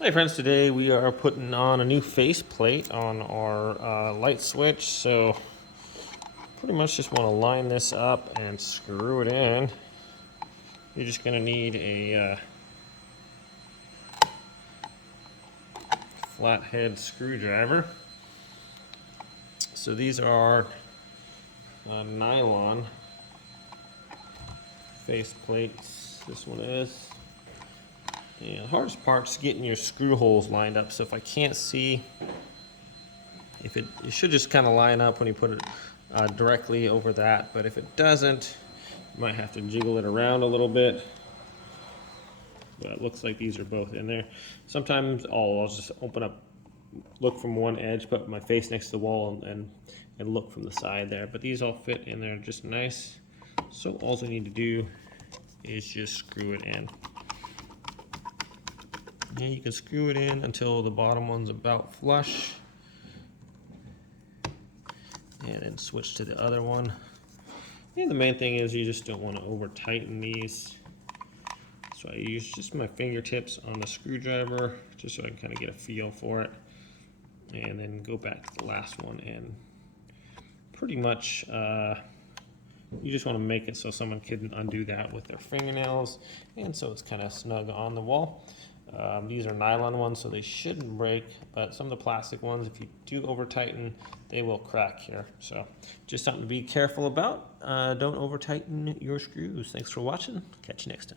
Hey friends, today we are putting on a new faceplate on our light switch. So pretty much just want to line this up and screw it in. You're just going to need a flathead screwdriver. So these are nylon faceplates. This one is. And the hardest part is getting your screw holes lined up. So if I can't see, it should just kind of line up when you put it directly over that. But if it doesn't, you might have to jiggle it around a little bit. But it looks like these are both in there. Sometimes I'll just open up, look from one edge, put my face next to the wall, and look from the side there. But these all fit in there just nice. So all we need to do is just screw it in. And you can screw it in until the bottom one's about flush. And then switch to the other one. And the main thing is you just don't want to over tighten these. So I use just my fingertips on the screwdriver just so I can kind of get a feel for it. And then go back to the last one, and pretty much you just want to make it so someone can undo that with their fingernails, and so it's kind of snug on the wall. These are nylon ones, so they shouldn't break, but some of the plastic ones, if you do over tighten, they will crack here. So just something to be careful about. Don't over tighten your screws. Thanks for watching. Catch you next time.